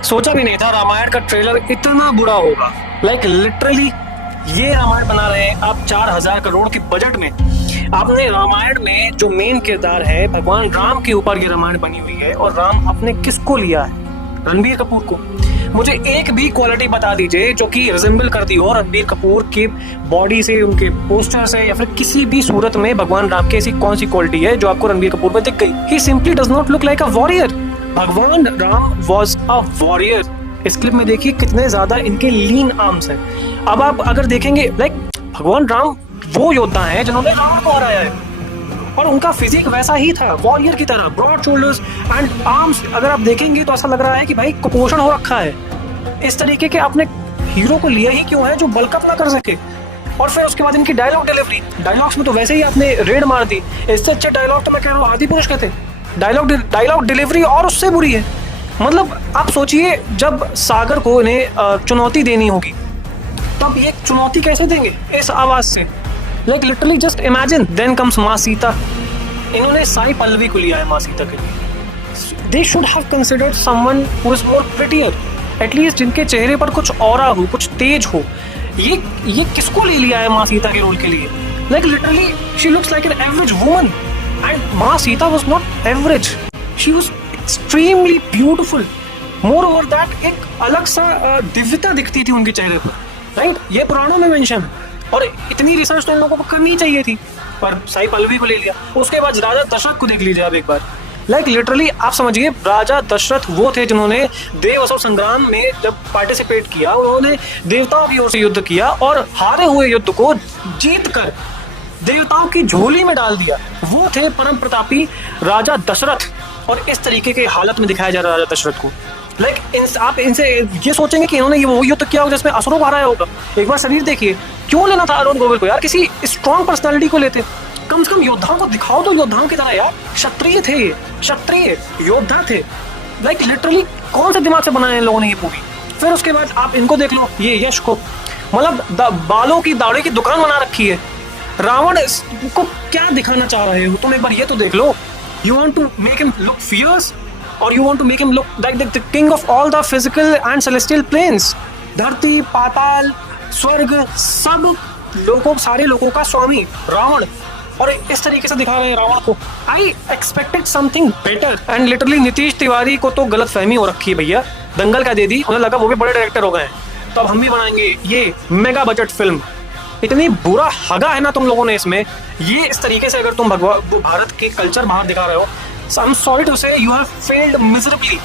सोचा भी नहीं था रामायण का ट्रेलर इतना बुरा होगा। लाइक लिटरली ये रामायण बना रहे हैं आप 4,000 करोड़ के बजट में। आपने रामायण में जो मेन किरदार है भगवान राम के ऊपर ये रामायण बनी हुई है, और राम आपने किसको लिया है? रणबीर कपूर को। मुझे एक भी क्वालिटी बता दीजिए जो कि रिजेंबल करती हो रणबीर कपूर की बॉडी से, उनके पोस्टर से, या फिर किसी भी सूरत में भगवान राम की ऐसी कौन सी क्वालिटी है जो आपको रणबीर कपूर में दिख गई? He simply does not look like a warrior. भगवान राम वॉज अ वॉरियर। इस क्लिप में देखिए कितने ज्यादा इनके लीन आर्म्स हैं। अब आप अगर देखेंगे लाइक भगवान राम वो योद्धा हैं जिन्होंने रावण को हराया है, और उनका फिजिक वैसा ही था, वॉरियर की तरह, ब्रॉड शोल्डर्स एंड आर्म्स। अगर आप देखेंगे तो ऐसा लग रहा है कि भाई कुपोषण हो रखा है। इस तरीके के आपने हीरो को लिया ही क्यों है जो बल्कअप ना कर सके? और फिर उसके बाद इनकी डायलॉग डिलीवरी, डायलॉग्स में तो वैसे ही आपने रेड मार दी। इससे अच्छे डायलॉग तो मैं कह रहा हूँ आदिपुरुष के थे। डायलॉग डिलीवरी और उससे बुरी है। मतलब आप सोचिए जब सागर को इन्हें चुनौती देनी होगी तब ये चुनौती कैसे देंगे इस आवाज से? Like literally just imagine. Then comes माँ सीता। इन्होंने साई पल्लवी को लिया है माँ सीता के लिए। They should have considered someone who is more prettier, at least जिनके चेहरे पर कुछ ऑरा हो, कुछ तेज हो। ये किसको ले लिया है माँ सीता के रोल के लिए? Like literally she looks like an average woman, and Maa Sita was not average, she was extremely beautiful. Moreover that एक अलग सा दिव्यता दिखती थी उनके चेहरे पर, राइट? ये पुराणों में मेंशन है, और इतनी रिसर्च तो इन लोगों को करनी चाहिए थी, पर साई पल्लवी को ले लिया। उसके बाद राजा दशरथ को देख लीजिए आप एक बार। लाइक लिटरली आप समझिए राजा दशरथ वो थे जिन्होंने देव असुर संग्राम में जब पार्टिसिपेट किया, उन्होंने देवताओं की ओर से युद्ध किया और हारे हुए युद्ध को जीत कर देवताओं की झोली में डाल दिया। वो थे परम प्रतापी राजा दशरथ, और इस तरीके के हालत में दिखाया जा रहा है राजा दशरथ को। लाइक आप इनसे ये सोचेंगे कि इन्होंने ये वो युद्ध किया होगा जिसमें असुरों को हराया होगा। एक बार शरीर देखिए, क्यों लेना था अरुण गोविल को यार? किसी स्ट्रॉन्ग पर्सनालिटी को लेते। कम से कम योद्धाओं को दिखाओ तो योद्धाओं की तरह यार। क्षत्रिय थे ये, क्षत्रिय योद्धा थे। लाइक लिटरली कौन से दिमाग से बनाए इन लोगों ने ये मूवी? फिर उसके बाद आप इनको देख लो, ये यश को, मतलब बालों की दाढ़ी की दुकान बना रखी है। रावण को क्या दिखाना चाह रहे हो तुम? एक बार ये तो देख लो। You want to make him look fierce, or you want to make him look like the king of all the physical and celestial planes? धरती, पाताल, स्वर्ग, सब लोगों, सारे लोगों का स्वामी रावण, और इस तरीके से दिखा रहे हैं रावण को। I expected something better, and literally Nitish Tiwari को तो गलत फहमी हो रखी है भैया। दंगल का दे दी, उन्हें लगा वो भी बड़े डायरेक्टर हो गए हैं तो अब हम भी बनाएंगे ये मेगा बजट फिल्म। इतनी बुरा हगा है ना तुम लोगों ने इसमें। ये इस तरीके से अगर तुम भारत के कल्चर बाहर दिखा रहे हो, आई एम सॉरी टू से यू हैव फेल्ड मिजरेबली।